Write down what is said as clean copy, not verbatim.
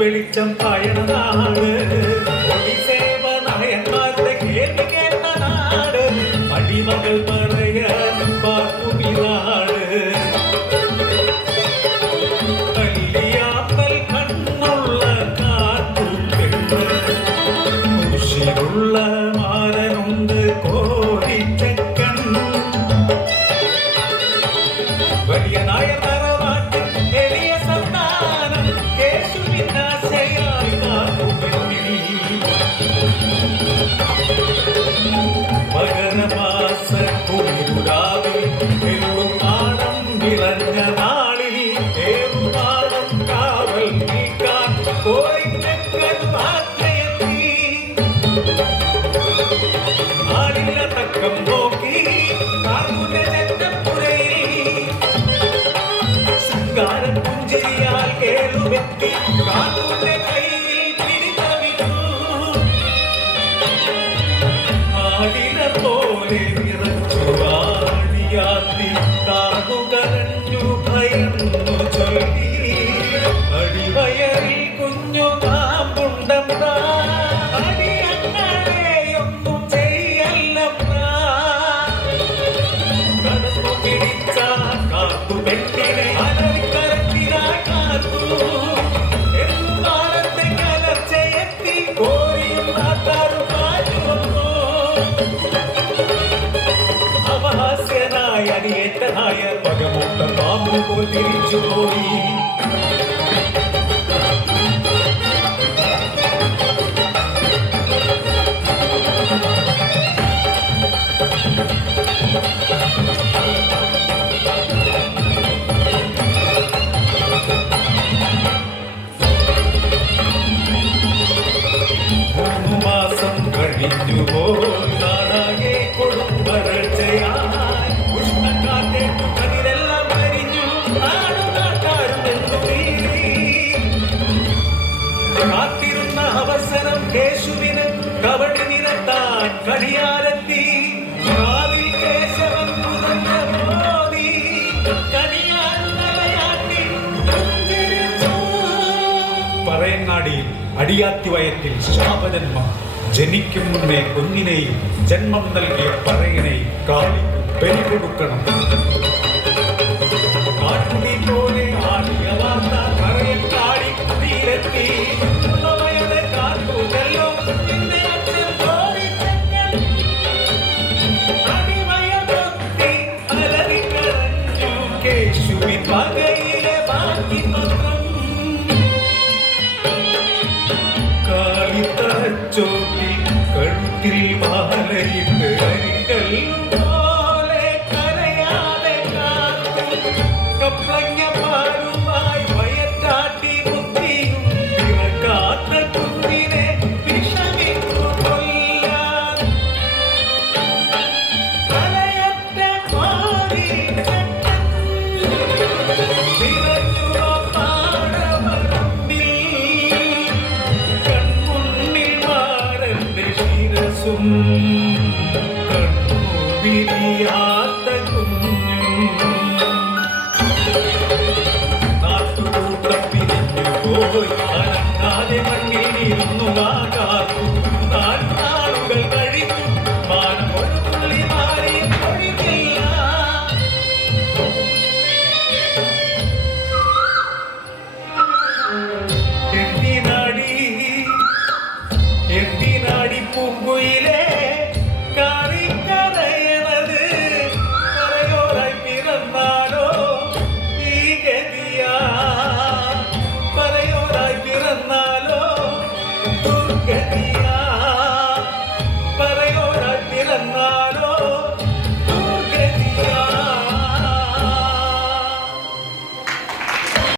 വെളിച്ചം പായണ നാട്, സേവനായന്മാരുടെ കേൾവി കേട്ട നാട്, അടിമകൾ പറയാൻ പാർക്കുമിനാട്. കല്യാപ്പൽ കണ്ണുള്ള കാട്ടുപെണ്ണ്, കുശിയുള്ള മാരനുണ്ട് കോരിച്ചക്കൻ. വലിയ നായർ തറവാട്ടിൽ എളിയ സന്താനം, യേശുവിനാശയായി കാട്ടുപെണ്ണിൽ. മകരമാസ കുളിരുരാവിൽ എല്ലുമാടം വിളഞ്ഞ നാളിൽ ഏറുമാടം കാവൽ നീക്കാൻ കോരിച്ചക്കൻ പാത്രയെത്തി. ആടില്ല തക്കം നോക്കി കാർമുന്റെ ചെറ്റപ്പുരയിൽ, ശൃംഗാരം പുഞ്ചിരിയാൽ കേളുവെത്തി കാർമുന്റെ കയ്യിൽ പിടിതവിട്ടു. ആടില പോലെ നിറച്ചു ആടിയാത്തി കാതുകരഞ്ഞു ഭയന്നു ചൊല്ലി. അടിവയറിൽ കുഞ്ഞു നാമ്പുണ്ടമ്പ്രാ, അടിയങ്ങളെയൊന്നും ചെയ്യല്ലമ്പ്രാ. കടന്നു പിടിച്ച കാത്തുപെട്ടിനെ അലറിക്കരത്തിനായി കാത്തു. എന്നുകാലത്തെ കലർച്ചയെത്തി കോരിയും നാട്ടാരും കാറ്റു വന്നു. അപഹാസ്യനായ അടിയേറ്റനായ പകമൊട്ട പാമ്പു പോൽ തിരിച്ചുപോയി. മാസം കഴിഞ്ഞുപോയി നാടാകെ കൊടുംവരൾച്ചയായി. ഉഷ്ണക്കാറ്റേറ്റു കതിരെല്ലാം കരിഞ്ഞു, നാടുനാട്ടാരും വെന്തുനീറി. കാത്തിരുന്ന അവസരം യേശുവിന് കവടി നിരത്താൻ കടിയാരെത്തി. കാതിൽ കേശവൻ പുതഞ്ഞ മോദി കടിയാൻ തലയാട്ടി പുഞ്ചിരിച്ചു. പറയങ്ങാടിയിൽ അടിയാത്തിവയറ്റിൽ ശാപജന്മം. ജനിക്കും മുന്നേ കുഞ്ഞിനെയും ജന്മം നൽകിയ പറയനെയും കാളിക്ക് ബലി കൊടുക്കണം. കാട്ടുതീ പോലെ ആടിയ വാർത്ത പറയക്കാടി കുതിയിലെത്തി. കാട്ടുകല്ലോ നിന്റെ അച്ഛൻ കോരിച്ചക്കൻ. അടിമയമൊത്തി അലറിക്കരഞ്ഞു കേശുവിൻ പകയിലെ ബാക്കി പത്രം. കാളിത്തറച്ചോട്ടിൽ കഴുത്തിൽ മാലയിട്ട് അരികൽ പോലെ കരയാതെ കാത്തു. കപ്ലങ്ങ പാലുമായി വയറ്റാട്ടി മുത്തിയും പിറക്കാത്ത കുഞ്ഞിനെ വിഷമിച്ചു കൊല്ലാൻ. തലയറ്റ കോരിച്ചക്കൻ നിറഞ്ഞു പാടവരമ്പിൽ. കൺമുന്നിൽ മാറന്റെ ശിരസും കണ്ണു വിരിയാ